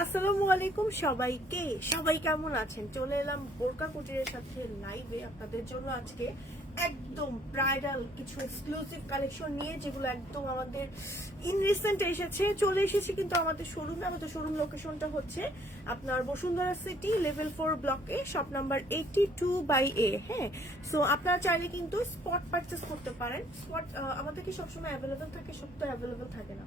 আসসালামু আলাইকুম সবাইকে। সবাই কেমন আছেন? চলে এলাম বোরকা কুটিরের সাথে লাইভে আপনাদের জন্য আজকে একদম ব্রাইডাল কিছু এক্সক্লুসিভ কালেকশন নিয়ে, যেগুলো একদম আমাদের ইন রিসেন্ট এসেছে, চলে এসেছে কিন্তু আমাদের শোরুমে। আমাদের শোরুম লোকেশনটা হচ্ছে আপনার বসুন্ধরা সিটি লেভেল 4 ব্লকে, শপ নাম্বার 82/A। হ্যাঁ, সো আপনারা চাইলে কিন্তু স্পট পারচেস করতে পারেন। স্পট আমাদের কি সবসময় অ্যাভেলেবেল থাকে? সব তো অ্যাভেলেবেল থাকে না,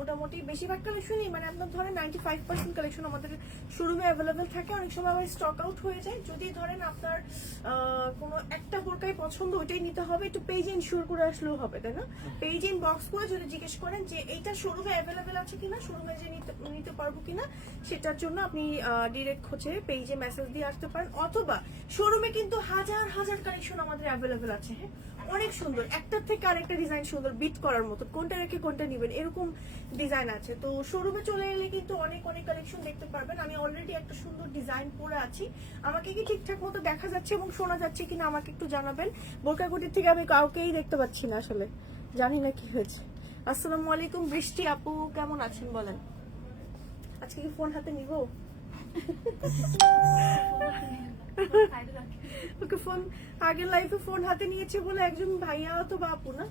মোটামুটি বেশিরভাগ কালেকশনই মানে আপনার ধরেন 95% কালেকশন আমাদের শোরুমে অ্যাভেলেবেল থাকে। অনেক সময় আবার স্টক আউট হয়ে যায়। যদি ধরেন আপনার কোনো একটা বোরকাই পছন্দ, ওইটাই নিতে হবে, একটু পেজ ইনশিওর করে আসলেও হবে, তাই না? পেজ ইন বক্স করে যদি জিজ্ঞেস করেন যে এইটা শোরুমে অ্যাভেলেবেল আছে কিনা, শোরুমে যে নিতে পারবো কিনা, সেটার জন্য আপনি ডিরেক্ট হচ্ছে পেজে মেসেজ দিয়ে আসতে পারেন, অথবা শোরুমে কিন্তু হাজার হাজার কালেকশন আমাদের অ্যাভেলেবেল আছে। হ্যাঁ, অনেক সুন্দর, একটার থেকে আরেকটা ডিজাইন সুন্দর, বিট করার মতো, কোনটা রেখে কোনটা নেবেন এরকম ডিজাইন আছে। তো শোরুমে চলে এলে কিন্তু অনেক অনেক কালেকশন দেখতে পারবেন। আমি অলরেডি একটা সুন্দর ডিজাইন পরে আছি, আমাকে কি ঠিকঠাক মতো দেখা যাচ্ছে এবং শোনা যাচ্ছে কিনা আমাকে একটু জানাবেন। বোরকাকুটির থেকে আমি কাউকেই দেখতে পাচ্ছি না, আসলে জানি না কি হয়েছে। আসসালামু আলাইকুম বৃষ্টি আপু, কেমন আছেন বলেন? আজকে কি ফোন হাতে নিব? ওকে, ফোন আগের লাইফে ফোন হাতে নিয়েছে বলে একজন ভাইয়া অথবা আপু, না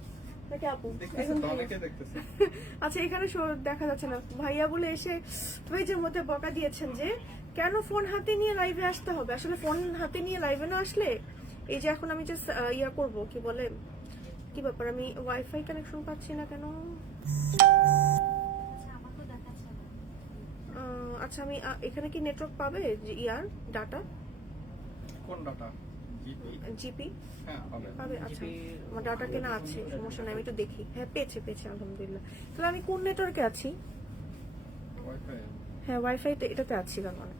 নাকি আপু? আচ্ছা, এখানে দেখা যাচ্ছে না, ভাইয়া বলে এসে পেজের মধ্যে বকা দিয়েছেন যে কেন ফোন হাতে নিয়ে লাইভে আসতে হবে। আসলে ফোন হাতে নিয়ে লাইভে না আসলে, এই যে এখন আমি যে ইয়া করবো, কি বলে, কি ব্যাপার, আমি ওয়াইফাই কানেকশন পাচ্ছি না কেন? আচ্ছা, আমি এখানে কি নেটওয়ার্ক পাবে? ইয়ার ডাটা, কোন ডাটা? জিপি হ্যাঁ পাবে? আচ্ছা, আমার ডাটা কেনা আছে, সমস্যা নাই, আমি একটু দেখি। হ্যাঁ, পেয়েছে আলহামদুলিল্লাহ। তাহলে আমি কোন নেটওয়ার্কে আছি? ওয়াইফাই। হ্যাঁ, ওয়াইফাই এটাতে আছি মানে।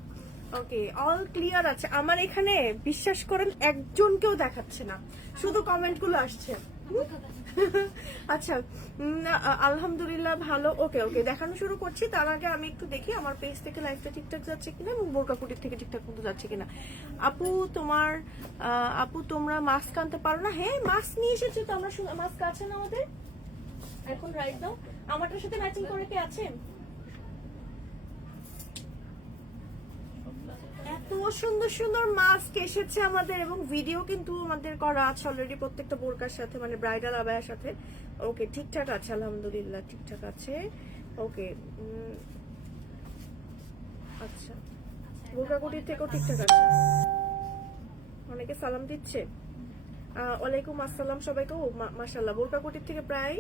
ওকে, অল ক্লিয়ার আছে আমার এখানে। বিশ্বাস করেন একজনকেও দেখাচ্ছে না, শুধু কমেন্ট গুলো আসছে। আচ্ছা, আলহামদুলিল্লাহ ভালো। ওকে ওকে, দেখানো শুরু করছি। তার আগে আমি একটু দেখি আমার পেজ থেকে লাইভটা ঠিকঠাক যাচ্ছে কিনা এবং বোরকাকুটির থেকে ঠিকঠাক মতো যাচ্ছে কিনা। আপু তোমরা মাস্ক আনতে পারো না? হ্যাঁ, মাস্ক নিয়ে এসেছি তো আমরা। মাস্ক আছে না আমাদের এখন? রাইট দাও, আমারটার সাথে ম্যাচিং করে কে আছে? এত সুন্দর সুন্দর মাস্ক এসেছে আমাদের, এবং ভিডিও কিন্তু আমাদের করা আছে অলরেডি প্রত্যেকটা বোরকার সাথে, মানে ব্রাইডাল আবায়ার সাথে। ওকে, ঠিকঠাক আছে আলহামদুলিল্লাহ, ঠিকঠাক আছে। ওকে, আচ্ছা, বোরকাকুটির থেকেও ঠিকঠাক আছে। অনেকে সালাম দিচ্ছে। ওয়ালাইকুম আসসালাম সবাইকে। ও মাশাআল্লাহ, বোরকাকুটির থেকে প্রায়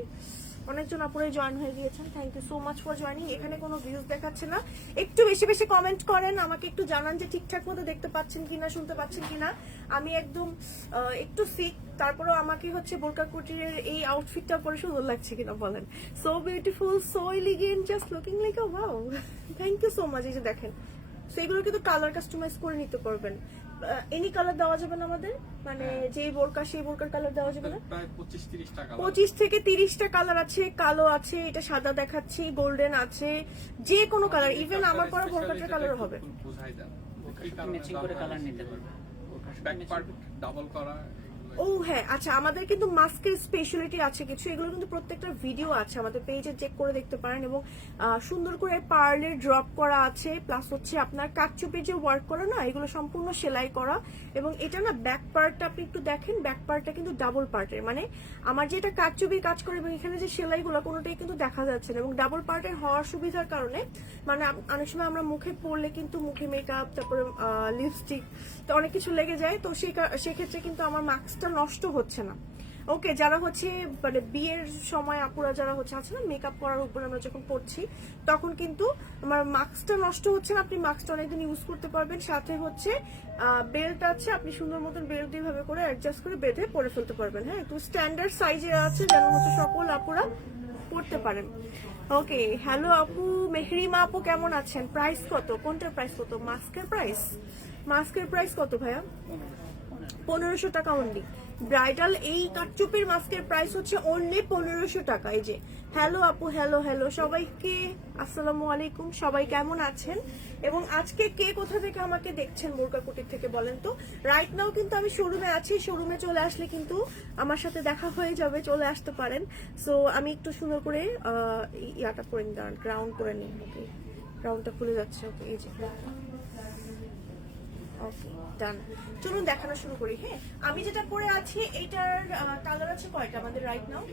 অনেকজন আপুরাই জয়েন হয়ে গিয়েছেন। Thank you so much for joining. এখানে কোনো ভিউজ দেখাচ্ছে না, একটু বেশি বেশি কমেন্ট করেন, আমাকে একটু জানান যে ঠিকঠাক মতো দেখতে পাচ্ছেন কিনা, শুনতে পাচ্ছেন কিনা। আমি একদম একটু সিক, তারপরেও আমাকে হচ্ছে বোরকাকুটির এই আউটফিটটা পরে সুন্দর লাগছে কিনা বলেন। So beautiful, so elegant, just looking like a wow. Thank you so much. এই যে দেখেন, সেগুলো কিন্তু কালার কাস্টমাইজ করে নিতে পারবেন। এনি কালার দেওয়া যাবে না আমাদের, মানে যেই বোরকা সেই বোরকার কালার দেওয়া যাবে না। প্রায় 25-30 টাকা, 25 থেকে 30টা কালার আছে। কালো আছে, এটা সাদা দেখাচ্ছি, গোল্ডেন আছে, যে কোনো কালার, ইভেন আমার পরা বোরকাটার কালারও হবে। বুঝাই দেন ম্যাচিং করে কালার নিতে পারবে। ব্যাক পার্ট ডাবল করা। ও হ্যাঁ, আচ্ছা, আমাদের কিন্তু মাস্কের স্পেশালিটি আছে কিছু, এগুলো কিন্তু প্রত্যেকটা ভিডিও আছে আমাদের পেজে, চেক করে দেখতে পারেন। এবং সুন্দর করে পার্লের ড্রপ করা আছে, প্লাস হচ্ছে আপনার কাটচুপি যে ওয়ার্ক করা না, এগুলো সম্পূর্ণ সেলাই করা। এবং এটা না ব্যাক পার্টটা আপনি একটু দেখেন, ব্যাক পার্টটা কিন্তু ডাবল পার্টের, মানে আমার যে এটা কাটচুপি কাজ করে এবং এখানে যে সেলাইগুলো কোনোটাই কিন্তু দেখা যাচ্ছে না। এবং ডাবল পার্টের হওয়ার সুবিধার কারণে মানে অনেক সময় আমরা মুখে পরলে কিন্তু মুখে মেকআপ, তারপরে লিপস্টিক, তো অনেক কিছু লেগে যায়। তো সেক্ষেত্রে কিন্তু আমার মাস্কটা নষ্ট হচ্ছে না। ওকে, যারা হচ্ছে মানে বিয়ের সময় আপুরা যারা হচ্ছে আছে না, মেকআপ করার উপরে আমরা যখন পড়ছি, তখন কিন্তু আমার মাস্কটা নষ্ট হচ্ছে না। আপনি মাস্কটা অনেকদিন ইউজ করতে পারবেন। সাথে হচ্ছে বেল্ট আছে, আপনি সুন্দর মতন বেল্ট এইভাবে করে অ্যাডজাস্ট করে বেঁধে পরে ফেলতে পারবেন। হ্যাঁ, একটু স্ট্যান্ডার্ড সাইজে আছে, যেন হচ্ছে সকল আপুরা পড়তে পারেন। ওকে, হ্যালো আপু, মেহরিমা আপু কেমন আছেন? প্রাইস কত? কোনটার প্রাইস কত? মাস্কের প্রাইস? মাস্কের প্রাইস কত ভাইয়া? 1500 টাকা অনলি। ব্রাইডাল এই কাটচুপির মাস্কের প্রাইস হচ্ছে অনলি 1500 টাকা। এই যে হ্যালো আপু, হ্যালো হ্যালো সবাইকে, আসসালামু আলাইকুম, সবাই কেমন আছেন? এবং আজকে কে কোথা থেকে আমাকে দেখছেন বোরকাকুটির থেকে বলেন তো। রাইট নাও কিন্তু আমি শোরুমে আছি, শোরুমে চলে আসলে কিন্তু আমার সাথে দেখা হয়ে যাবে, চলে আসতে পারেন। সো আমি একটু সুন্দর করে ইয়াটা করে নিই, গ্রাউন্ড করে নিই। ওকে, রাউন্ডটা খুলে যাচ্ছে। ওকে, এই যে ওকে ডান। চলুন দেখানো শুরু করি। হ্যাঁ, আমি যেটা পরে আছি এইটার কালার আছে কয়টা আমাদের রাইট নাও?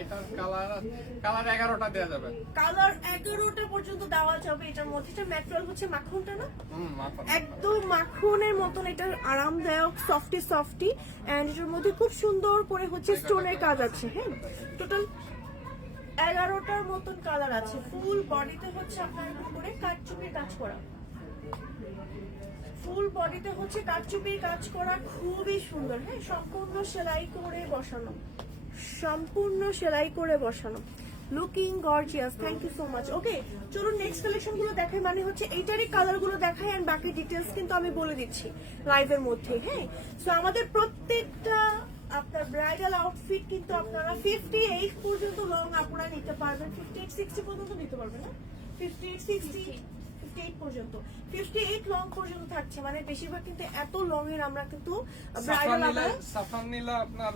এটার কালার 11টা দেওয়া যাবে। কালার 11টা পর্যন্ত দেওয়া যাবে। এটার মধ্যে এটা ম্যাটেরিয়াল হচ্ছে মাখনটা না, মাখন। একদম মাখনের মতন। এটা আরামদায়ক, সফটি সফটি, এন্ড এটার মধ্যে খুব সুন্দর করে হচ্ছে স্টোনের কাজ আছে। হ্যাঁ, টোটাল 11টার মতন কালার আছে। ফুল বডিতে হচ্ছে আপনার এরকম করে কাটচুপির কাজ করা, ফুল বডিতে হচ্ছে কাটচুপির কাজ করা, খুবই সুন্দর। হ্যাঁ, সম্পূর্ণ সেলাই করে বসানো, সম্পূর্ণ সেলাই করে বসানো, looking gorgeous. Thank you so much. Okay, চলুন নেক্সট কালেকশন গুলো দেখাই, মানে হচ্ছে এইটারই কালার গুলো দেখাই, এন্ড বাকি ডিটেলস কিন্তু আমি বলে দিচ্ছি লাইভের মধ্যে। হ্যাঁ, সো আমাদের প্রত্যেকটা আপনার ব্রাইডাল আউটফিট কিন্তু আপনারা 58 পর্যন্ত লং আপনারা নিতে পারবেন, 58-60 পর্যন্ত নিতে পারবেন না, 58-60 পর্যন্ত, 58 লং পর্যন্ত থাকছে। মানে বেশিরভাগ কিন্তু এত লং এর আমরা কিন্তু ব্রাইডাল সাফরান নিলে আপনার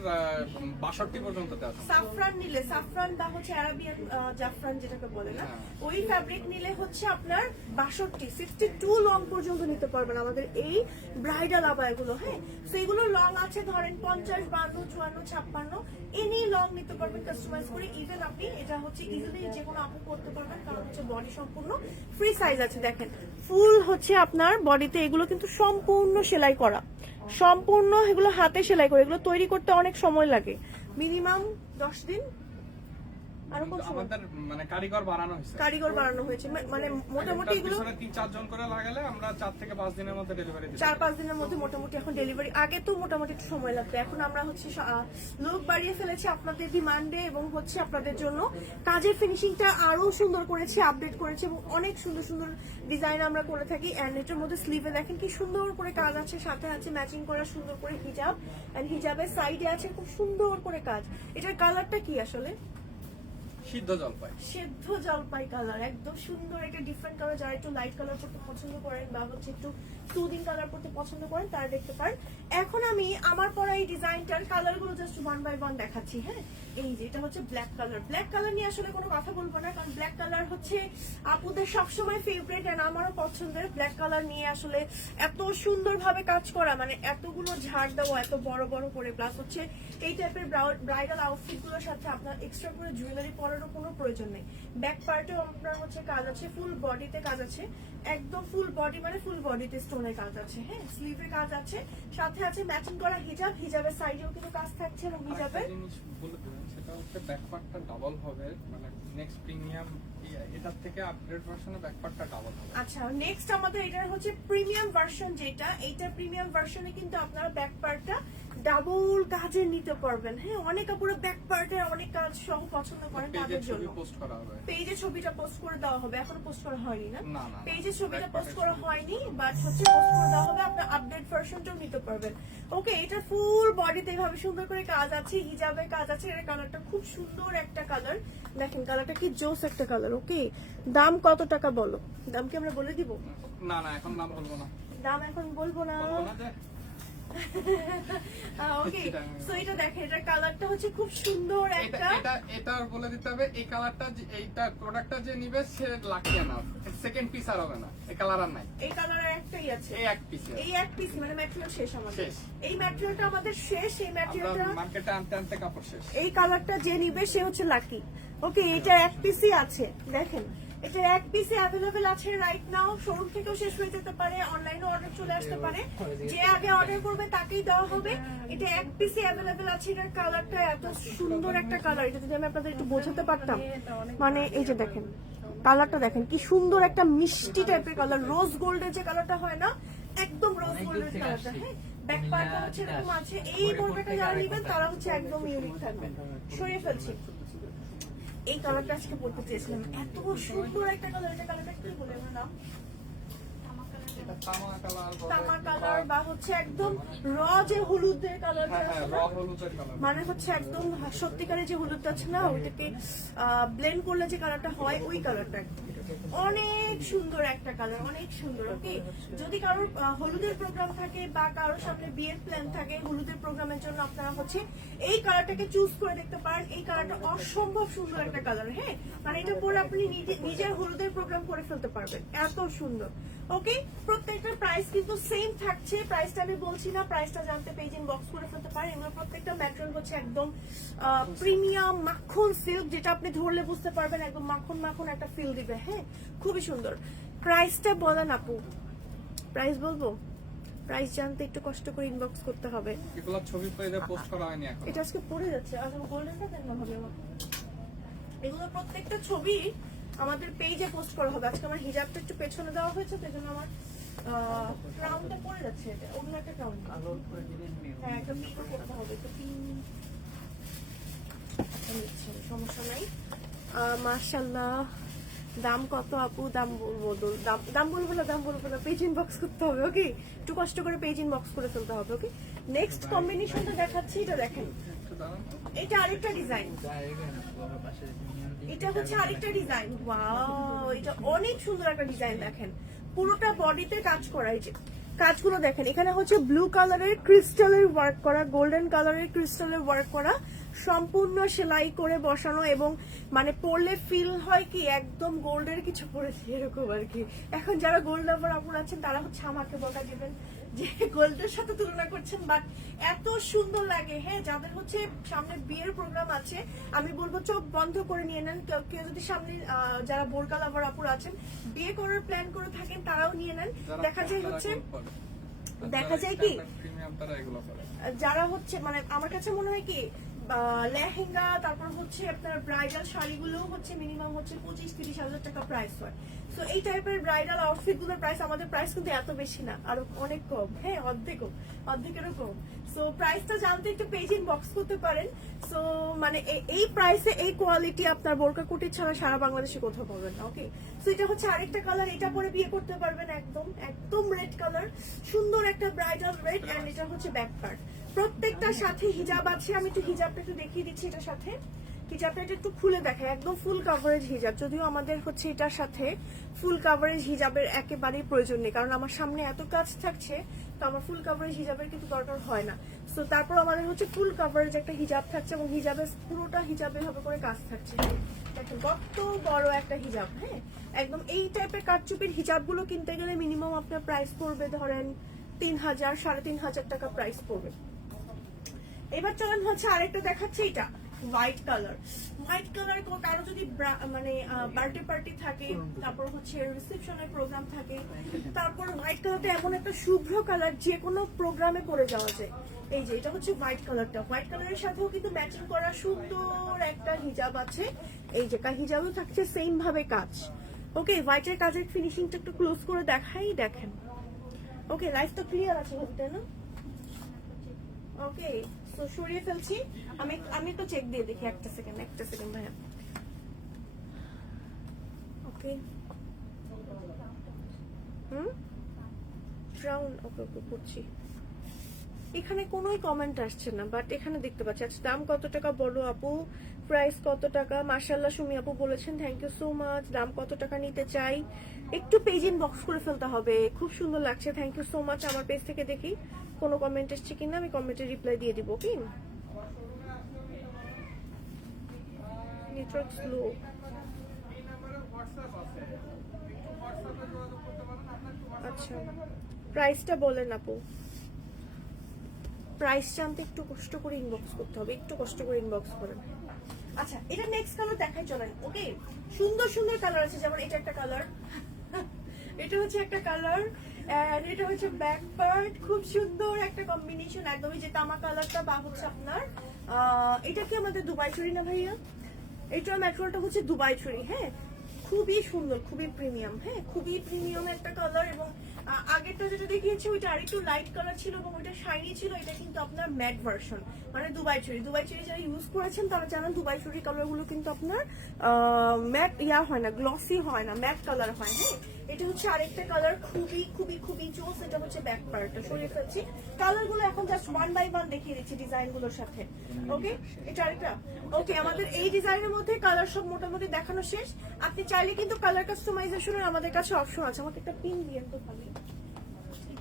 62 পর্যন্ত দেওয়া যাবে। সাফরান নিলে, সাফরান বা হচ্ছে আরাবিয়ান জাফরান যেটাকে বলে না, ওই ফ্যাব্রিক নিলে হচ্ছে আপনার 62 লং পর্যন্ত নিতে পারবেন আমাদের এই ব্রাইডাল আবায়াগুলো। হ্যাঁ, সেইগুলো লং আছে ধরেন 50, 52, 54, 56, এনি লং নিতে পারবেন কাস্টমাইজ করে। ইভেন আপনি এটা হচ্ছে ইজিলি যে কোনো আপু করতে পারবেন, কারণ হচ্ছে বডি সম্পূর্ণ ফ্রি সাইজ আছে। দেখেন ফুল হচ্ছে আপনার বডিতে এগুলো কিন্তু সম্পূর্ণ সেলাই করা, সম্পূর্ণ এগুলো হাতে সেলাই করে। এগুলো তৈরি করতে অনেক সময় লাগে, মিনিমাম 10 দিন। আর কোন সময় আমাদের মানে কারিগর বাড়ানো হয়েছে, কারিগর বাড়ানো হয়েছে, মানে মোটামুটি এগুলো 3-4 জন করে লাগালে আমরা 4 থেকে 5 দিনের মধ্যে ডেলিভারি দিই। 4-5 দিনের মধ্যে মোটামুটি এখন ডেলিভারি। আগে তো মোটামুটি একটু সময় লাগতো, এখন আমরা হচ্ছে লোক বাড়িয়ে ফেলেছি আপনাদের ডিমান্ডে, এবং হচ্ছে আপনাদের জন্য কাজের ফিনিশিংটা আরো সুন্দর করেছি, আপডেট করেছি, এবং অনেক সুন্দর সুন্দর ডিজাইন আমরা করে থাকি। এন্ড এটার মধ্যে স্লিভে দেখেন কি সুন্দর করে কাজ আছে, সাথে আছে ম্যাচিং করা সুন্দর করে হিজাব, এন্ড হিজাবের সাইডে আছে খুব সুন্দর করে কাজ। এটার কালারটা কি আসলে? সিদ্ধ জলপাই, সেদ্ধ জলপাই কালার, একদম সুন্দর একটা ডিফারেন্ট কালার। যারা একটু লাইট কালার পড়তে পছন্দ করেন বা হচ্ছে একটু সুদিং কালার পড়তে পছন্দ করেন তারা দেখতে পারেন। এখন আমি আমার পরা এই ডিজাইনটার কালার গুলো জাস্ট 1 by 1 দেখাচ্ছি। হ্যাঁ, এই যে এটা হচ্ছে ব্ল্যাক কালার। ব্ল্যাক কালার নিয়ে আসলে কোনো কথা বলবো না, কারণ ব্ল্যাক কালার হচ্ছে আপুদের সবসময় ফেভারিট, এন্ড আমারও পছন্দের। ব্ল্যাক কালার নিয়ে আসলে এত সুন্দর ভাবে কাজ করা, মানে এতগুলো ঝাড় দেওয়া এত বড় বড় করে, প্লাস হচ্ছে এই টাইপের ব্রাইডাল আউটফিট গুলোর সাথে আপনার এক্সট্রা করে জুয়েলারি পরারও কোনো প্রয়োজন নেই। ব্যাক পার্টেও আপনার হচ্ছে কাজ আছে, ফুল বডিতে কাজ আছে, একদম ফুল বডি মানে ফুল বডিতে স্টোনের কাজ আছে। হ্যাঁ, স্লিভে কাজ আছে, সাথে আছে ম্যাচিং করা হিজাব, হিজাবের সাইডেও কিন্তু কাজ থাকছে, এবং হিজাবের জিনিস বলে দিবেন, সেটা হচ্ছে ব্যাক পার্টটা ডাবল হবে, মানে নেক্সট প্রিমিয়াম এটার থেকে আপগ্রেড ভার্সনে ব্যাক পার্টটা ডাবল হবে। আচ্ছা, নেক্সট আমাদের এটার হচ্ছে প্রিমিয়াম ভার্সন যেটা, এইটা প্রিমিয়াম ভার্সনে কিন্তু আপনারা ব্যাক পার্টটা ডাবল কাজে নিতে পারবেন। হ্যাঁ, অনেক আপুরা ব্যাক পার্টের অনেক কাজ সহ পছন্দ করেন, তাদের জন্য পোস্ট করা হবে, পেজে ছবিটা পোস্ট করে দেওয়া হবে। এখনো পোস্ট করা হয়নি না, না না পেজে ছবিটা পোস্ট করা হয়নি, বাট হচ্ছে পোস্ট করে দেওয়া হবে, আপনার আপডেট ভার্সনটাও নিতে পারবেন। ওকে, এটা ফুল বডিতে এইভাবে সুন্দর করে কাজ আছে, হিজাবে কাজ আছে। এর কালারটা খুব সুন্দর একটা কালার, দেখেন কালারটা কি জোস একটা কালার। ওকে, দাম কত টাকা বলো? দাম কি আমরা বলে দিব? না না, এখন নাম বলবো না, দাম এখন বলবো না। বলবো না যে ওকে, সো এটা দেখেন, এটার কালারটা হচ্ছে খুব সুন্দর একটা, এটা বলে দিতে হবে, এই কালারটা এইটা প্রোডাক্টটা যে নিবে সে লাকিয়া না, সেকেন্ড পিস আর হবে না, এই কালার আর নাই, এই কালারের একটাই আছে, এই এক পিস, এই এক পিস, মানে ম্যাটেরিয়াল শেষ আমাদের, শেষ। এই ম্যাটেরিয়ালটা আমাদের শেষ। এই আমরা ম্যাটেরিয়ালটা মার্কেটে আনতে আনতে কাপড় শেষ। এই কালারটা যে নিবে সে হচ্ছে লাকি। ওকে, এটা এক পিসই আছে, দেখেন এটা এক পিসে অ্যাভেলেবেল আছে রাইট নাও। শোরুম থেকেও শেষ হয়ে যেতে পারে, অনলাইনে অর্ডার চলে আসতে পারে, যে আগে অর্ডার করবে তাকেই দেওয়া হবে। এটা এক পিসে অ্যাভেলেবেল আছে। এটার কালারটা এত সুন্দর একটা কালার, এটা যদি আমি আপনাদের একটু বোঝাতে পারতাম, মানে এই যে দেখেন কালারটা, দেখেন কি সুন্দর একটা মিষ্টি টাইপের কালার, রোজ গোল্ডের যে কালারটা হয় না, একদম রোজ গোল্ডের কালারটা। হ্যাঁ, ব্যাক পার্টটা হচ্ছে এরকম আছে। এই বোরকাটা যারা নেবেন তারা হচ্ছে একদম ইউনিক থাকবেন। সরিয়ে ফেলছি, এই কালারটা আজকে পড়তে চেয়েছিলাম, এত সুন্দর একটা কালার। এটা কালারটা কি বলে আমার নাম? এটা তামা কালার, তামা কালার, বা হচ্ছে একদম র যে হলুদের কালারটা হ্যাঁ আছে র না, হলুদের কালার, মানে হচ্ছে একদম সত্যিকারের যে হলুদটা আছে না, ওইটাকে ব্লেন্ড করলে যে কালারটা হয়, ওই কালারটা। অনেক সুন্দর একটা কালার, অনেক সুন্দর। ওকে, যদি কারোর হলুদের প্রোগ্রাম থাকে বা কারোর সামনে বিয়ের প্ল্যান থাকে, হলুদের প্রোগ্রামের জন্য আপনারা হচ্ছে এই কালারটাকে চুজ করে দেখতে পারেন। এই কালারটা অসম্ভব সুন্দর একটা কালার। হ্যাঁ, মানে এটা পরে আপনি নিজের হলুদের প্রোগ্রাম করে ফেলতে পারবেন, এত সুন্দর। ওকে, প্রত্যেকটার প্রাইস কিন্তু সেম থাকছে। প্রাইসটা আমি বলছি না, প্রাইসটা জানতে পেজ ইনবক্স করে ফেলতে পারেন। এগুলো প্রত্যেকটা ম্যাটেরিয়াল হচ্ছে একদম প্রিমিয়াম মাখন সিল্ক, যেটা আপনি ধরলে বুঝতে পারবেন একদম মাখন মাখন একটা ফিল দিবে। হ্যাঁ, খুবই সুন্দর। প্রাইসটা বলেন আপু, প্রাইস বলবো? প্রাইস জানতে একটু কষ্ট করে ইনবক্স করতে হবে। এগুলো ছবি পেজে পোস্ট করা হয়নি এখন। এটা আজকে পড়ে যাচ্ছে। আচ্ছা, গোল্ডেনটা দেন না ভাবে আমাকে। এগুলো প্রত্যেকটা ছবি আমাদের পেজে পোস্ট করা হবে। আজকে আমার হিজাবটা একটু পেছনে দেওয়া হয়েছে, তো এজন্য আমার ক্রাউনটা পড়ে যাচ্ছে। এটা অন্য একটা ক্রাউন। হ্যাঁ, একটা পিন করতে হবে, তো পিন সমস্যা নাই। মাশাআল্লাহ। দাম কত আপু? দাম বলবো? দাম বলবো না, দাম বলবো না, পেজ ইনবক্স করতে হবে। ওকে, একটু কষ্ট করে পেজ ইনবক্স করে ফেলতে হবে। ওকে, নেক্সট কম্বিনেশনটা দেখাচ্ছি, এটা দেখেন। এটা আরেকটা ডিজাইন, এটা হচ্ছে আরেকটা ডিজাইন। ওয়াও, এটা অনেক সুন্দর একটা ডিজাইন। দেখেন পুরোটা বডিতে কাজ করা। এই যে কাজগুলো দেখেন, এখানে হচ্ছে ব্লু কালারের ক্রিস্টালের ওয়ার্ক করা, গোল্ডেন কালারের ক্রিস্টালের ওয়ার্ক করা, সম্পূর্ণ সেলাই করে বসানো, এবং মানে পরলে ফিল হয় কি একদম গোল্ডের কিছু পরেছে এরকম আর কি। এখন যারা গোল্ড লাভার আপুর আছেন তারা হচ্ছে আমাকে বকা দিবেন যে গোল্ডের সাথে তুলনা করছেন, বাট এত সুন্দর লাগে। হ্যাঁ, যাদের হচ্ছে সামনে বিয়ের প্রোগ্রাম আছে, আমি বলবো চোখ বন্ধ করে নিয়ে নেন। কেউ যদি সামনে যারা বোরকা লাভার আপুর আছেন, বিয়ে করার প্ল্যান করে থাকেন, তারাও নিয়ে নেন। দেখা যায় হচ্ছে, দেখা যায় কি প্রিমিয়াম তারা এগুলো করে। যারা হচ্ছে মানে আমার কাছে মনে হয় কি লেহেঙ্গা, তারপর হচ্ছে আপনার ব্রাইডাল শাড়িগুলো হচ্ছে মিনিমাম হচ্ছে 25-30 হাজার টাকা প্রাইস হয়। তো এই টাইপের ব্রাইডাল আউটফিট গুলোর প্রাইস, আমাদের প্রাইস কিন্তু এত বেশি না, আরো অনেক কম। হ্যাঁ, অর্ধেকেরও কম। সো প্রাইসটা জানতে একটু পেজ ইনবক্স করতে পারেন। সো মানে এই প্রাইসে এই কোয়ালিটি আপনার বোরকা কুটি ছাড়া সারা বাংলাদেশে কোথাও পাবেন না। ওকে, সো এটা হচ্ছে আরেকটা কালার, এটা পরে বিয়ে করতে পারবেন। একদম একদম রেড কালার, সুন্দর একটা ব্রাইডাল রেড, এন্ড এটা হচ্ছে ব্যাক পার্ট। প্রত্যেকটার সাথে হিজাব আছে। আমি একটু হিজাবটা একটু দেখিয়ে দিচ্ছি। এটার সাথে হিজাবটা একটু খুলে দেখায়, একদম ফুল কাভারেজ হিজাব। যদিও আমাদের হচ্ছে এটার সাথে ফুল কাভারেজ হিজাবের একেবারেই প্রয়োজন নেই, কারণ আমার সামনে এত কাজ থাকছে, তো আমার ফুল কাভারেজ হিজাবের কিন্তু দরকার হয় না। সো তারপর আমাদের হচ্ছে ফুল কাভারেজ একটা হিজাব থাকছে, এবং হিজাবের পুরোটা হিজাবে ভাবে করে কাজ থাকছে। দেখেন কত বড় একটা হিজাব। হ্যাঁ, একদম এই টাইপের কাটচুপির হিজাবগুলো কিনতে গেলে মিনিমাম আপনার প্রাইস পড়বে ধরেন 3000, 3500 টাকা প্রাইস পড়বে। এবার চলেন হচ্ছে আরেকটা দেখাচ্ছে, এটা হোয়াইট কালার। হোয়াইট কালার কারো যদি মানে বার্থডে পার্টি থাকে, তারপর হচ্ছে রিসেপশনের প্রোগ্রাম থাকে, তারপর হোয়াইট কালারটা এমন একটা শুভ্র কালার, যে কোনো প্রোগ্রামে পরে যাওয়া যায়। এই যে এটা হচ্ছে হোয়াইট কালারটা, হোয়াইট কালারের সাথেও কিন্তু ম্যাচিং করা সুন্দর একটা হিজাব আছে। এই যে হিজাবও থাকছে সেম ভাবে কাজ। ওকে, হোয়াইটের কাজের ফিনিশিংটা একটু ক্লোজ করে দেখাই, দেখেন। ওকে, লাইফটা ক্লিয়ার আছে তাই না? ওকে, সো সরিয়ে ফেলছি। আমি একটু চেক দিয়ে দেখি, একটা সেকেন্ড ভাইয়া। ওকে, ব্রাউন। ওকে করছি। এখানে কোনোই কমেন্ট আসছে না, বাট এখানে দেখতে পাচ্ছি। আচ্ছা, দাম কত টাকা বলো আপু, প্রাইস কত টাকা? মাশাআল্লাহ, সুমি আপু বলেছেন, থ্যাংক ইউ সো মাচ। দাম কত টাকা নিতে চাই, একটু পেজ ইনবক্স করে ফেলতে হবে। খুব সুন্দর লাগছে, থ্যাংক ইউ সো মাচ। আমার পেজ থেকে দেখি কোনো কমেন্ট এসছে কিনা, আমি কমেন্টে রিপ্লাই দিয়ে দিব। কি নেটওয়ার্ক স্লো। আচ্ছা, প্রাইসটা বলেন আপু। প্রাইস জানতে একটু কষ্ট করে ইনবক্স করতে হবে, একটু কষ্ট করে ইনবক্স করেন। আচ্ছা, এটা নেক্সট কালার দেখাই চলেন। ওকে, সুন্দর সুন্দর কালার আছে, যেমন এটা একটা কালার, এটা হচ্ছে একটা কালার, এন্ড এটা হচ্ছে ব্যাক পার্ট। খুব সুন্দর একটা কম্বিনেশন, একদমই যে তামা কালারটা, বা হচ্ছে আপনার এটা কি আমাদের দুবাই চুড়ি না ভাইয়া? এটা ম্যাটেরিয়ালটা হচ্ছে দুবাই চুড়ি। হ্যাঁ, খুবই সুন্দর, খুবই প্রিমিয়াম। হ্যাঁ, খুবই প্রিমিয়াম একটা কালার, এবং আগেরটা যেটা দেখিয়েছি ওইটা আরেকটু লাইট কালার ছিল এবং ওইটা শাইনি ছিল, এটা কিন্তু আপনার ম্যাট ভার্সন, মানে দুবাই চেরি যারা ইউজ করেছেন তারা জানেন দুবাই চেরি কালার গুলো কিন্তু আপনার ম্যাট হয় না, গ্লসি হয় না, ম্যাট কালার হয়। হ্যাঁ, এটা হচ্ছে আরেকটা কালার, খুবই খুবই খুবই জোস। এটা হচ্ছে ব্যাক পার্টটা, সরিয়ে ফেলছি। কালার গুলো এখন জাস্ট 1 বাই 1 দেখিয়ে দিচ্ছি ডিজাইন গুলোর সাথে। ওকে, এটা আরেকটা। ওকে, আমাদের এই ডিজাইনের মধ্যে কালার সব মোটামুটি দেখানো শেষ। আপনি চাইলে কিন্তু কালার কাস্টমাইজেশনের আমাদের কাছে অপশন আছে। আমাকে একটা পিন দিয়ে তো ভাবি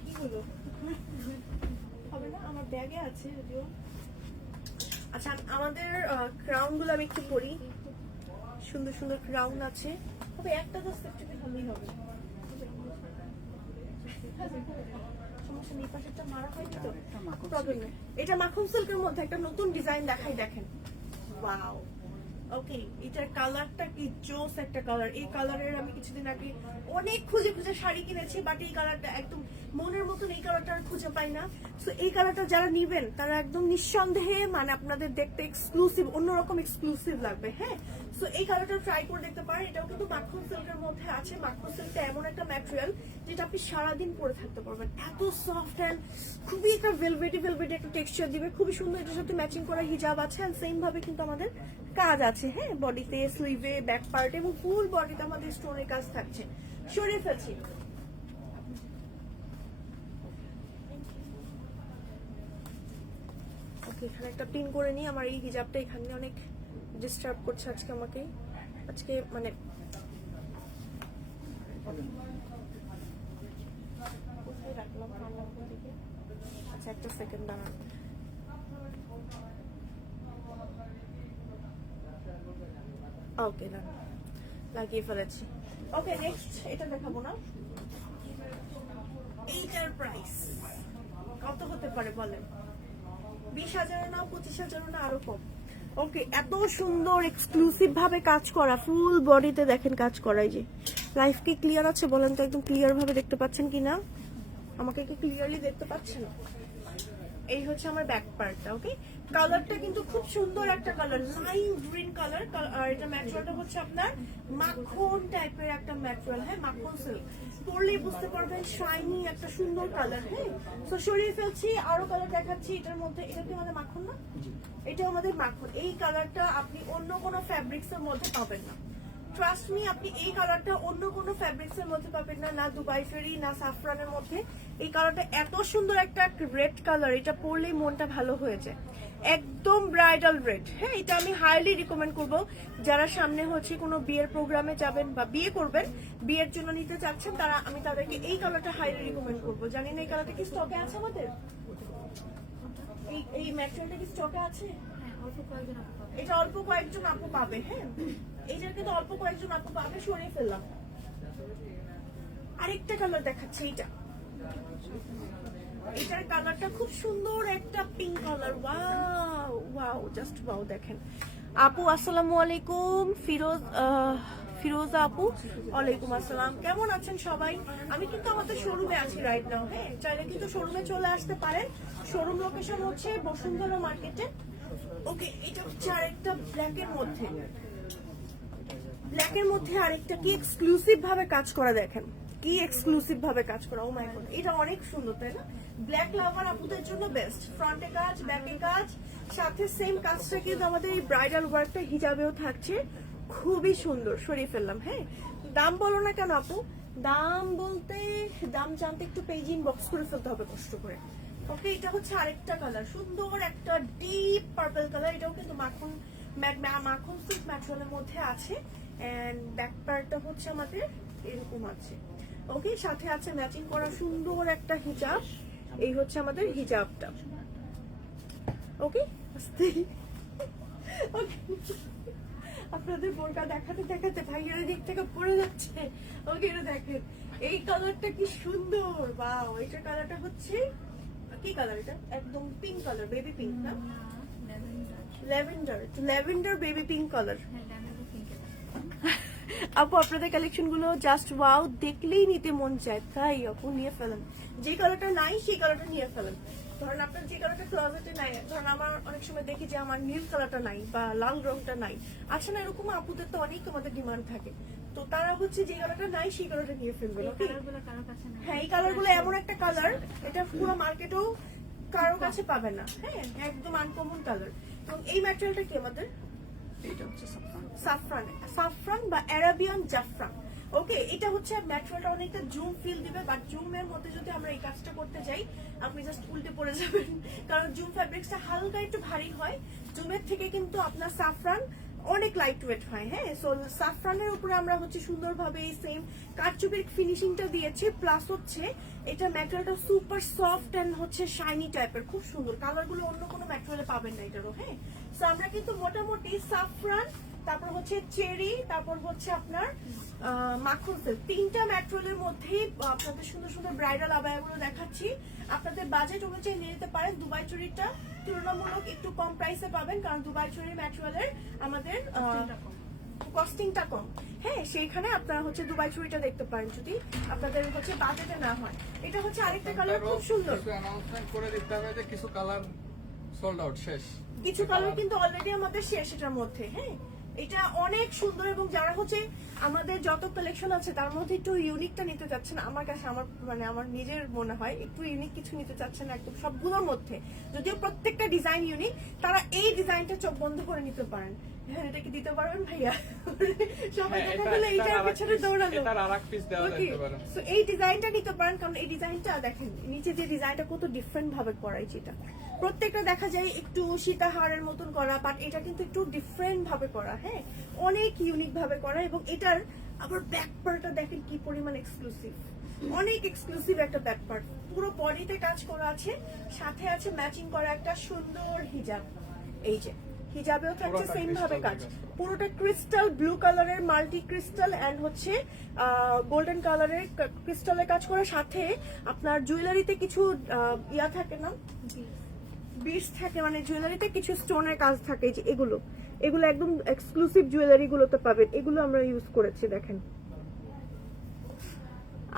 কি হলো, হবে না, আমার ব্যাগে আছে যদিও। আচ্ছা, আমাদের ক্রাউন গুলো আমি একটু পরি, সুন্দর সুন্দর ক্রাউন আছে। তবে একটা জাস্ট একটু ভালোই হবে, সমস্যা নেই, পাশেরটা মারা হয়নি তো, প্রবলেম নেই। এটা মাখন সিল্কের মধ্যে একটা নতুন ডিজাইন দেখাই, দেখেন। ওয়াও, ওকে, এটার কালারটা কি জোস একটা কালার। এই কালারের আমি কিছুদিন আগে অনেক খুঁজে খুঁজে শাড়ি কিনেছি, বাট এই কালারটা একদম মনের মতন এই কালারটা আর খুঁজে পাই না। সো এই কালারটা যারা নিবেন তারা একদম নিঃসন্দেহে মানে আপনাদের দেখতে এক্সক্লুসিভ, অন্যরকম এক্সক্লুসিভ লাগবে। হ্যাঁ, সো এই কালারটা ট্রাই করে দেখতে পারেন। এটাও কিন্তু মাখন সিল্কের মধ্যে আছে। মাখন সিল্কটা এমন একটা ম্যাটেরিয়াল যেটা আপনি সারাদিন পরে থাকতে পারবেন, এত সফট অ্যান্ড খুবই একটা ভেলভেটি একটা টেক্সচার দিবে, খুবই সুন্দর। এটার সাথে ম্যাচিং করা হিজাব আছে, অ্যান্ড সেম ভাবে কিন্তু আমাদের কাজ আছে। হ্যাঁ, বডিতে, স্লিভে, ব্যাক পার্ট এবং ফুল বডিতে আমাদের স্টোনের কাজ থাকছে। সরিয়ে ফেলছি। ওকে, এখানে একটা পিন করে নিই। আমার এই হিজাবটা এখানে অনেক ডিস্টার্ব করছে আজকে আমাকে, আজকে মানে কোথায় রাখলাম, আচ্ছা একটা সেকেন্ড দাঁড়ান। ওকে, লাগিয়ে ফেলেছি। ওকে, নেক্সট এটা দেখাবো না। এইটার প্রাইস কত হতে পারে বলেন? 20,000 না, 25,000 না, আরো কম। ওকে, এত সুন্দর এক্সক্লুসিভ ভাবে কাজ করা, ফুল বডিতে দেখেন কাজ করাই। যে লাইফ কি ক্লিয়ার আছে বলেন তো, একদম ক্লিয়ার ভাবে দেখতে পাচ্ছেন কিনা? আমাকে কি ক্লিয়ারলি দেখতে পাচ্ছেন? এই হচ্ছে আমার ব্যাক পার্টটা। ওকে, কালারটা কিন্তু খুব সুন্দর একটা কালার, লাইম গ্রিন কালার। আর এটা ম্যাটেরিয়ালটা হচ্ছে আপনার মাখন টাইপের একটা ম্যাটেরিয়াল। হ্যাঁ, মাখন সিল্ক, পরলেই বুঝতে পারবেন শাইনি একটা সুন্দর কালার। হ্যাঁ, তো সরিয়ে ফেলছি, আরো কালার দেখাচ্ছি এটার মধ্যে। এটা কি আমাদের মাখন না? এটা আমাদের মাখন। এই কালারটা আপনি অন্য কোনো ফ্যাব্রিক্স এর মধ্যে পাবেন না, ট্রাস্ট মি। আপনি এই কালারটা অন্য কোনো ফ্যাব্রিক্স এর মধ্যে পাবেন না, না দুবাই ফেরি, না সাফরানের মধ্যে। এই কালারটা এত সুন্দর একটা রেড কালার, এটা পরলেই মনটা ভালো হয়ে যায়, একদম ব্রাইডাল রেড। হ্যাঁ, এটা আমি হাইলি রিকমেন্ড করব যারা সামনে হচ্ছে কোনো বিয়ের প্রোগ্রামে যাবেন বা বিয়ে করবেন, বিয়ের জন্য নিতে চাচ্ছেন, তারা আমি তাদেরকে এই কালারটা হাইলি রিকমেন্ড করব। জানি না এই কালারটা কি স্টকে আছে আমাদের, এই ম্যাটেরিয়ালটা কি স্টকে আছে? এটা অল্প কয়েকজন আপু পাবে। হ্যাঁ, এইটা কিন্তু অল্প কয়েকজন আপু পাবে। সরিয়ে ফেললাম। আরেকটা কালার দেখাচ্ছি, এটার কালারটা খুব সুন্দর একটা pink colour. Wow wow, just wow. দেখেন আপু, আসসালামু আলাইকুম। ফিরোজা আপু, ওয়ালাইকুম আসসালাম। কেমন আছেন সবাই? আমি কিন্তু আমাদের শোরুমে আছি রাইট নাও। হ্যাঁ, চাইলে কিন্তু শোরুমে চলে আসতে পারেন। শোরুম লোকেশন হচ্ছে বসুন্ধরা মার্কেটে। ওকে, এটা হচ্ছে আরেকটা ব্ল্যাকের মধ্যে, আরেকটা কি এক্সক্লুসিভ ভাবে কাজ করা। দেখেন কি এক্সক্লুসিভ ভাবে কাজ করা। ও মাই গড, এটা অনেক সুন্দর, তাই না? ব্ল্যাক লাভার আপুদের জন্য বেস্ট। ফ্রন্টে কাজ, ব্যাকে কাজ, সাথে সেম কাজটা কিন্তু আমাদের এই ব্রাইডাল ওয়ার্কটা হিজাবেও থাকছে, খুবই সুন্দর। সরিয়ে ফেললাম। হ্যাঁ, দাম বলো না কেন আপু? দাম বলতে, দাম জানতে একটু পেজ ইনবক্স করে ফেলতে হবে কষ্ট করে। ওকে, এটা হচ্ছে আরেকটা কালার, সুন্দর একটা ডিপ পার্পল কালার। এটাও কিন্তু মাখন সিল্ক ম্যাটেরিয়ালের মধ্যে আছে, এন্ড ব্যাক পার্টটা হচ্ছে আমাদের এরকম আছে। ওকে, সাথে আছে ম্যাচিং করা সুন্দর একটা হিজাব। এই হচ্ছে আমাদের হিজাবটা। ওকে, আপনাদের বোরকা দেখাতে দেখাতে ভাইয়ের দিক থেকে পড়ে যাচ্ছে। ওকে, এটা দেখেন, এই কালারটা কি সুন্দর। বাও, এটার কালারটা হচ্ছে কি কালার? এটা একদম পিঙ্ক কালার, বেবি পিঙ্ক না, ল্যাভেন্ডার বেবি পিঙ্ক কালার। আপু, আপনাদের কালেকশন গুলো জাস্ট ওয়াও, দেখলেই নিতে মন চায়। তাই আপু, নিয়ে ফেলেন। যে কালারটা নাই সেই কালারটা নিয়ে ফেলেন। ধরেন আপনার যে কালারটা ক্লোজেটে নাই, ধরেন আমার অনেক সময় দেখি যে আমার নীল কালারটা নাই বা লাল রংটা নাই, আচ্ছা না এরকম আপুদের তো অনেক আমাদের ডিমান্ড থাকে, তো তারা হচ্ছে যে কালারটা নাই সেই কালারটা নিয়ে ফেলবে। ওকে, হ্যাঁ এই কালারগুলো এমন একটা কালার, এটা পুরো মার্কেটেও কারো কাছে পাবে না, হ্যাঁ একদম আনকমন কালার। এবং এই ম্যাটেরিয়ালটা কি আমাদের এইটা হচ্ছে সাফরান। সাফরান, সাফরান বা অ্যারাবিয়ান জাফরান। ওকে, এটা হচ্ছে ম্যাটেরিয়ালটা অনেকটা জুম ফিল দিবে, বাট জুমের মধ্যে যদি আমরা এই কাজটা করতে যাই আপনি জাস্ট উল্টে পড়ে যাবেন, কারণ জুম ফ্যাব্রিক্সটা হালকা একটু ভারী হয়, জুমের থেকে কিন্তু আপনার সাফরান অনেক লাইট ওয়েট হয়। হ্যাঁ, সো সাফরানের উপরে আমরা হচ্ছে সুন্দরভাবে এই সেম কারচুপির ফিনিশিংটা দিয়েছি, প্লাস হচ্ছে এটা ম্যাটেরিয়ালটা সুপার সফট এন্ড হচ্ছে শাইনি টাইপের, খুব সুন্দর কালারগুলো অন্য কোনো ম্যাটেরিয়ালে পাবেন না এটারও। হ্যাঁ, সো আমরা কিন্তু মোটামুটি সাফরান, তারপর হচ্ছে চেরি, তারপর হচ্ছে আপনার মাখন সিল্ক, তিনটা ম্যাটেরিয়ালের মধ্যেই আপনাদের সুন্দর সুন্দর ব্রাইডাল আবায়াগুলো দেখাচ্ছি। আপনাদের বাজেট অনুযায়ী নিয়ে নিতে পারেন। দুবাই চুরিটা তুলনামূলক একটু কম প্রাইসে পাবেন, কারণ দুবাই চুরির ম্যাটেরিয়ালের আমাদের কস্টিংটা কম। হ্যাঁ, সেইখানে আপনারা হচ্ছে দুবাই চুরিটা দেখতে পারেন যদি আপনাদের হচ্ছে বাজেটে না হয়। এটা হচ্ছে আরেকটা কালার, খুব সুন্দর। কিছু অ্যানাউন্সমেন্ট করে দিতে হবে যে কিছু কালার সোল্ড আউট, শেষ। কিছু কালার কিন্তু অলরেডি আমাদের শেষ এটার মধ্যে। হ্যাঁ, এটা অনেক সুন্দর, এবং যারা হচ্ছে আমাদের যত কালেকশন আছে তার মধ্যে একটু ইউনিকটা নিতে চাচ্ছেন, আমার কাছে আমার মানে আমার নিজের মনে হয় একটু ইউনিক কিছু নিতে চাচ্ছেন একদম সবগুলোর মধ্যে, যদিও প্রত্যেকটা ডিজাইন ইউনিক, তারা এই ডিজাইনটা চোখ বন্ধ করে নিতে পারেন। হ্যাঁ, এটা কি দিতে পারবেন ভাইয়া? সবাই হ্যাঁ, দেখা গেলে এইটার পিছনে দৌড়ালো। এটার আরেক পিস দেওয়া যেতে পারে। So, এই ডিজাইনটা নিতে পারেন, কারণ এই ডিজাইনটা দেখেন নিচে যে ডিজাইনটা কত ডিফারেন্ট ভাবে করা, এটা প্রত্যেকটা দেখা যায় একটু সীতাহারের মতন করা, বাট এটা কিন্তু একটু ডিফারেন্ট ভাবে করা। হ্যাঁ, অনেক ইউনিক ভাবে করা, এবং এটার আবার ব্যাক পার্টটা দেখেন কি পরিমাণ এক্সক্লুসিভ, অনেক এক্সক্লুসিভ একটা ব্যাক পার্ট, পুরো বডিতে কাজ করা আছে, সাথে আছে ম্যাচিং করা একটা সুন্দর হিজাব। এই যে হিজাবেও থাকছে পুরোটা সেম ভাবে crystal কাজ, দিয়ে কাজ করা। পুরোটা ক্রিস্টাল ব্লু কালারের মাল্টি ক্রিস্টাল এন্ড হচ্ছে গোল্ডেন কালারের ক্রিস্টালের কাজ করার সাথে আপনার জুয়েলারিতে কিছু ইয়া থাকে না, বিটস থাকে, মানে জুয়েলারিতে কিছু স্টোনের কাজ থাকে, যে এগুলো এগুলো একদম এক্সক্লুসিভ জুয়েলারি গুলোতে পাবেন, এগুলো আমরা ইউজ করেছি। দেখেন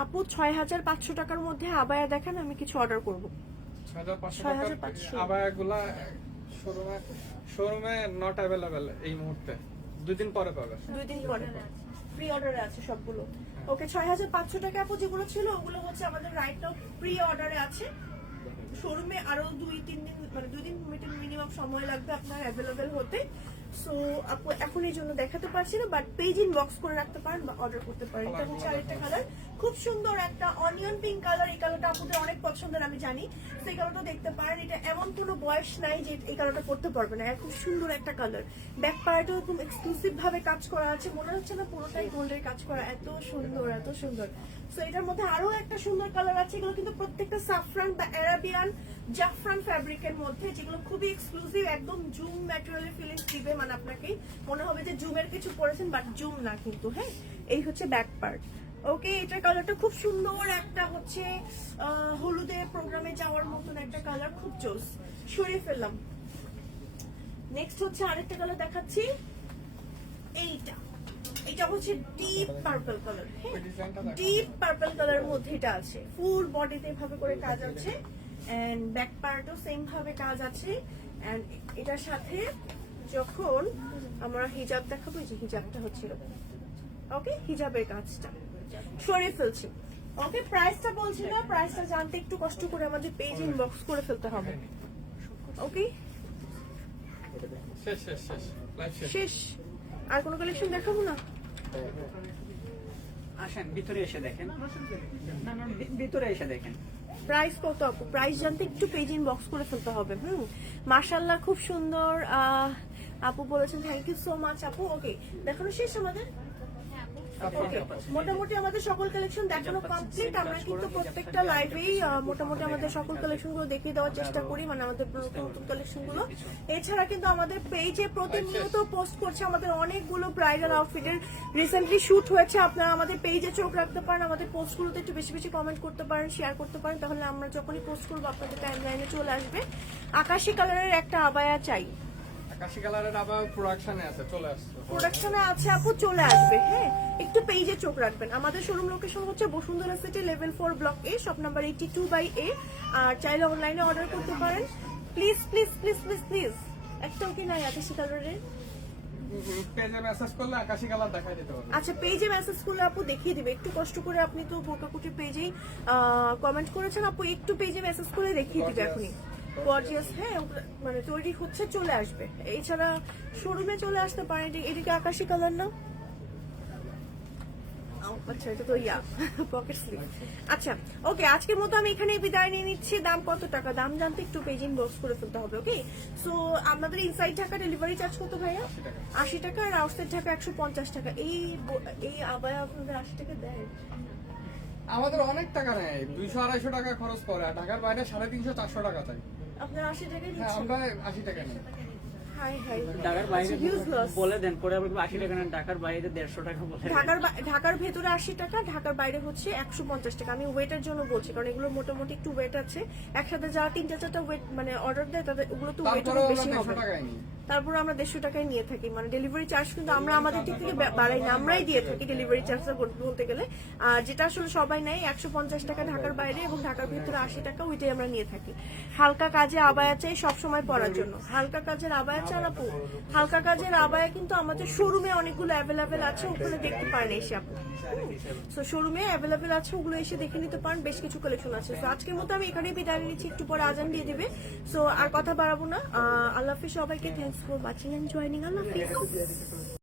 আপু ৬৫০০ টাকার মধ্যে আবায়া দেখেন, আমি কিছু অর্ডার করব। ৬৫০০ ৬৫০০ আবায়াগুলা শোরুমে নট অ্যাভেলেবেল এই মুহূর্তে, 2 দিন পরে পাবে। 2 দিন পরে প্রি অর্ডারে আছে সবগুলো। ওকে, ৬৫০০ টাকা আপু যেগুলো ছিল ওগুলো হচ্ছে আমাদের রাইট নাও প্রি অর্ডারে আছে। শোরুমে আরো 2-3 দিন মানে 2 দিন মিনিমাম সময় লাগবে আপনার অ্যাভেলেবেল হতে। সো আপু এখন এই জন্য দেখাতে পারছি না, বাট পেজ ইনবক্স করে রাখতে পারেন বা অর্ডার করতে পারেন। এটা হচ্ছে আরেকটা কালার, খুব সুন্দর একটা অনিয়ন পিঙ্ক কালার, এই কালারটা আপনাদের অনেক পছন্দের আমি জানি, সেই কালারটা দেখতে পারেন। এটা এমন কোনো বয়স নাই যে এই কালারটা পড়তে পারবে না, খুব সুন্দর একটা কালার। ব্যাক পার্টেও একদম এক্সক্লুসিভ ভাবে কাজ করা আছে, মনে হচ্ছে না পুরোটাই গোল্ডের কাজ করা, এত সুন্দর এত সুন্দর। সো এটার মধ্যে আরো একটা সুন্দর কালার আছে, এগুলো কিন্তু প্রত্যেকটা সাফরান বা অ্যারাবিয়ান জাফরান ফ্যাব্রিকের মধ্যে, যেগুলো খুবই এক্সক্লুসিভ, একদম জুম ম্যাটেরিয়ালের ফিলিংস দিবে, মানে আপনাকে মনে হবে যে জুমের কিছু পরেছেন, বাট জুম না কিন্তু। হ্যাঁ, এই হচ্ছে ব্যাক পার্ট। ওকে, এটার কালারটা খুব সুন্দর, একটা হচ্ছে হলুদে প্রোগ্রামে যাওয়ার মতন একটা কালার, খুব জোস, সরিয়ে ফেললাম। নেক্সট হচ্ছে আরেকটা কালার দেখাচ্ছি, এইটা এটা হচ্ছে ডিপ পার্পল কালার। হ্যাঁ, ডিপ পার্পল কালারের মধ্যে এটা আছে, ফুল বডিতে এভাবে করে কাজ আছে, এন্ড ব্যাক পার্টও সেম ভাবে কাজ আছে। এন্ড এটার সাথে যখন আমরা হিজাব দেখাবো, যে হিজাবটা হচ্ছে এরকম। ওকে, হিজাবের কাজটা সরিয়ে ফেলছি। ওকে, প্রাইসটা বলছি না, প্রাইসটা জানতে একটু কষ্ট করে আমাদের পেজ ইনবক্স করে ফেলতে হবে। ওকে, শেষ শেষ শেষ লাইভ শেষ। শেষ, আর কোনো কালেকশন দেখাবো না? আসেন ভিতরে এসে দেখেন, না না ভিতরে এসে দেখেন। প্রাইস কত আপু? প্রাইস জানতে একটু পেজ ইনবক্স করে ফেলতে হবে। মাশাআল্লাহ, খুব সুন্দর। আপু বলেছেন থ্যাংক ইউ সো মাচ আপু। ওকে, দেখানো শেষ আমাদের? ওকে, মোটামুটি আমাদের সকল কালেকশন দেখানো কমপ্লিট। আমরা কিন্তু প্রত্যেকটা লাইভেই মোটামুটি আমাদের সকল কালেকশন গুলো দেখিয়ে দেওয়ার চেষ্টা করি, মানে আমাদের নতুন নতুন কালেকশন গুলো। এছাড়া কিন্তু আমাদের পেজে প্রতিনিয়ত পোস্ট করছে আমাদের অনেকগুলো ব্রাইডাল আউটফিটের রিসেন্টলি শুট হয়েছে। আপনারা আমাদের পেজে চোখ রাখতে পারেন, আমাদের পোস্ট গুলোতে একটু বেশি বেশি কমেন্ট করতে পারেন, শেয়ার করতে পারেন, তাহলে আমরা যখনই পোস্ট করবো আপনাদের টাইমলাইনে চলে আসবে। আকাশি কালারের একটা আবায়া চাই, আকাশি কালারের আবার প্রোডাকশনে আছে, চলে আসছে। প্রোডাকশনে আছে আপু, চলে আসবে। হ্যাঁ, একটু পেজে চোখ রাখবেন। আমাদের শোরুম লোকেশন হচ্ছে বসুন্ধরা সিটি লেভেল 4 ব্লক এ, শপ নাম্বার 82/A। আর চাইলে অনলাইনে অর্ডার করতে পারেন। Please please please please please, একটাও কি নাই আকাশি কালারের? পেজে মেসেজ করলে আকাশি কালার দেখাই দিতে পারবে। আচ্ছা, পেজে মেসেজ করলে আপু দেখিয়ে দিবে। একটু কষ্ট করে, আপনি তো বোরকাকুটি পেজেই কমেন্ট করেছেন আপু, একটু পেজে মেসেজ করে দেখিয়ে দিবে এখনই। গর্জিয়াস, হ্যাঁ মানে তৈরি হচ্ছে, চলে আসবে। এছাড়া শোরুমে চলে আসতে পারেন। এদিকে আকাশি কালার না? আচ্ছা, এটা তো পকেট স্লিপ। আচ্ছা, ওকে, আজকের মতো আমি এখানে বিদায় নিয়ে নিচ্ছি। দাম কত টাকা, দাম জানতে একটু পেজ ইনবক্স করে ফেলতে হবে। ওকে, সো আমাদের ইনসাইড ঢাকা ডেলিভারি চার্জ কত ভাইয়া? 80 টাকা। আর আউটসাইড ঢাকা 150 টাকা। এই আবায়া আপনাদের 80 টাকা দেয়? আমাদের অনেক টাকা নেয়, 200-250 টাকা খরচ করে, আর ঢাকার বাইরে 350-400 টাকা চাই। আপনার 80 টাকা হ্যাঁ, দিচ্ছেন? আমরা 80 টাকা নিই। হাই হাই, ঢাকার বাইরে Huge loss। বলে দেন, পরে আবার 80 টাকা না, ঢাকার বাইরে 150 টাকা বলে দেন। ঢাকার ভেতরে 80 টাকা, ঢাকার বাইরে হচ্ছে 150 টাকা। আমি ওয়েটের জন্য বলছি, কারণ এগুলো মোটামুটি একটু ওয়েট আছে। একসাথে যারা 3-4টা ওয়েট মানে অর্ডার দেয়, তাদের ওগুলো তো ওয়েট তারপরেও বেশি আমরা হবে। 150 টাকায় নিই। তারপর আমরা 150 টাকায় নিয়ে থাকি। মানে ডেলিভারি চার্জ কিন্তু আমরা আমাদের দিক থেকে বাড়াই না, আমরাই দিয়ে থাকি ডেলিভারি চার্জটা বলতে গেলে। আর যেটা আসলে সবাই নেয় 150 টাকা ঢাকার বাইরে, এবং ঢাকার ভিতরে 80 টাকা, ওইটাই আমরা নিয়ে থাকি। হালকা কাজে আবায়া চাই সবসময় পরার জন্য। হালকা কাজের আবায়া চান আপু? হালকা কাজের আবায়া কিন্তু আমাদের শোরুমে অনেকগুলো অ্যাভেলেবেল আছে, ওখানে দেখতে পারেন এসে আপু। সো শোরুমে অ্যাভেলেবেল আছে, ওগুলো এসে দেখে নিতে পারেন, বেশ কিছু কালেকশন আছে। সো আজকের মতো আমি এখানেই বিদায় নিচ্ছি, একটু পরে আজান দিয়ে দিবে। সো আর কথা বাড়াবো না। আল্লাহ হাফিজ সবাইকে, thanks for watching and joining. আল্লাহ হাফিজ।